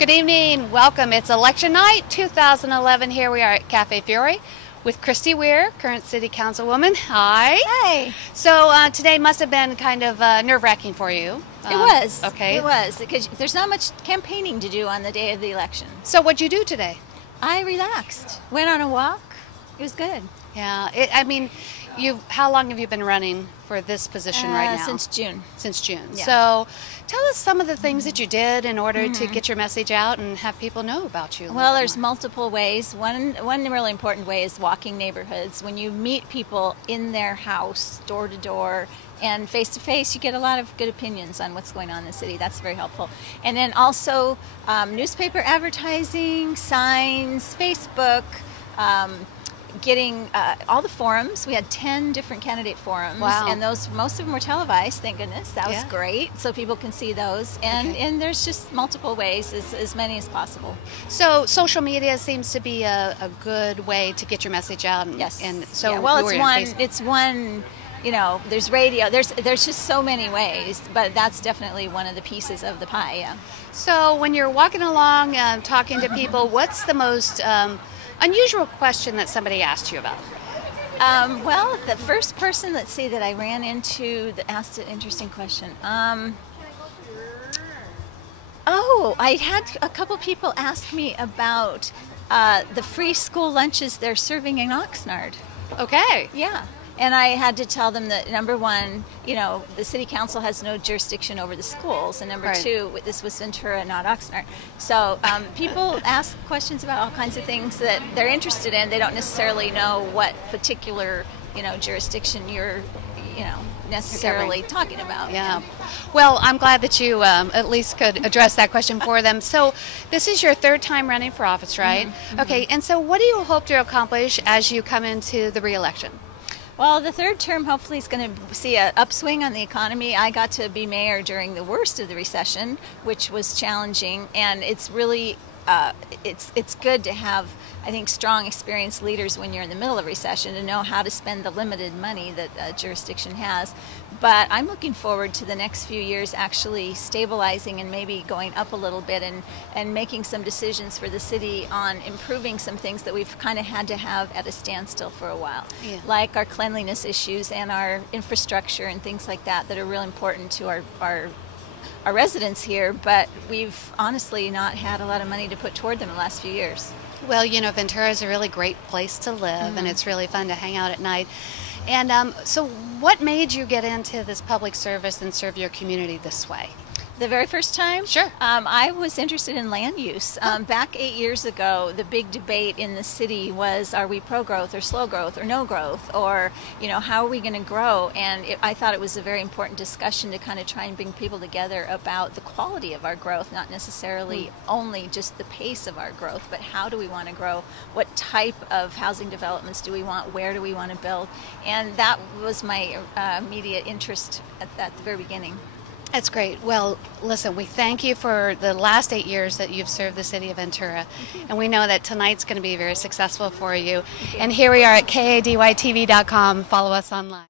Good evening. Welcome. It's election night 2011. Here we are at Cafe Fury with Christy Weir, current city councilwoman. Hi. Hey. So today must have been kind of nerve-wracking for you. It was. Okay. It was, because there's not much campaigning to do on the day of the election. So what'd you do today? I relaxed. Went on a walk. It was good. Yeah. How long have you been running for this position right now? Since June. Since June. Yeah. So tell us some of the things that you did in order to get your message out and have people know about you. Well, there's multiple ways. One really important way is walking neighborhoods. When you meet people in their house, door to door, and face to face, you get a lot of good opinions on what's going on in the city. That's very helpful. And then also newspaper advertising, signs, Facebook, getting all the forums. We had 10 different candidate forums. Wow. And most of them were televised, thank goodness. That was great, so people can see those. And there's just multiple ways, as many as possible. So social media seems to be a good way to get your message out. Yes. And so yeah, well, it's one, you know, there's radio, there's just so many ways, but that's definitely one of the pieces of the pie, yeah. So when you're walking along talking to people, what's the most unusual question that somebody asked you about? Well, the first person, let's see, that I ran into that asked an interesting question. I had a couple people ask me about the free school lunches they're serving in Oxnard. Okay. Yeah. And I had to tell them that, number one, you know, the city council has no jurisdiction over the schools, and number two, this was Ventura, not Oxnard. So people ask questions about all kinds of things that they're interested in. They don't necessarily know what particular, you know, jurisdiction you're, you know, necessarily talking about. Yeah. Well, I'm glad that you at least could address that question for them. So this is your third time running for office, right? Mm-hmm. Okay. And so what do you hope to accomplish as you come into the re-election? Well, the third term hopefully is going to see an upswing on the economy. I got to be mayor during the worst of the recession, which was challenging, and it's really it's good to have, I think, strong, experienced leaders when you're in the middle of recession to know how to spend the limited money that a jurisdiction has. But I'm looking forward to the next few years actually stabilizing and maybe going up a little bit and making some decisions for the city on improving some things that we've kind of had to have at a standstill for a while, like our cleanliness issues and our infrastructure and things like that are real important to our residents here, but we've honestly not had a lot of money to put toward them in the last few years. Well, you know, Ventura is a really great place to live, and it's really fun to hang out at night. And so what made you get into this public service and serve your community this way? The very first time? Sure. I was interested in land use. Back 8 years ago, the big debate in the city was, are we pro-growth or slow growth or no growth? Or, you know, how are we going to grow? And I thought it was a very important discussion to kind of try and bring people together about the quality of our growth, not necessarily only just the pace of our growth, but how do we want to grow? What type of housing developments do we want? Where do we want to build? And that was my immediate interest at the very beginning. That's great. Well, listen, we thank you for the last 8 years that you've served the city of Ventura. And we know that tonight's going to be very successful for you. And here we are at KADYTV.com. Follow us online.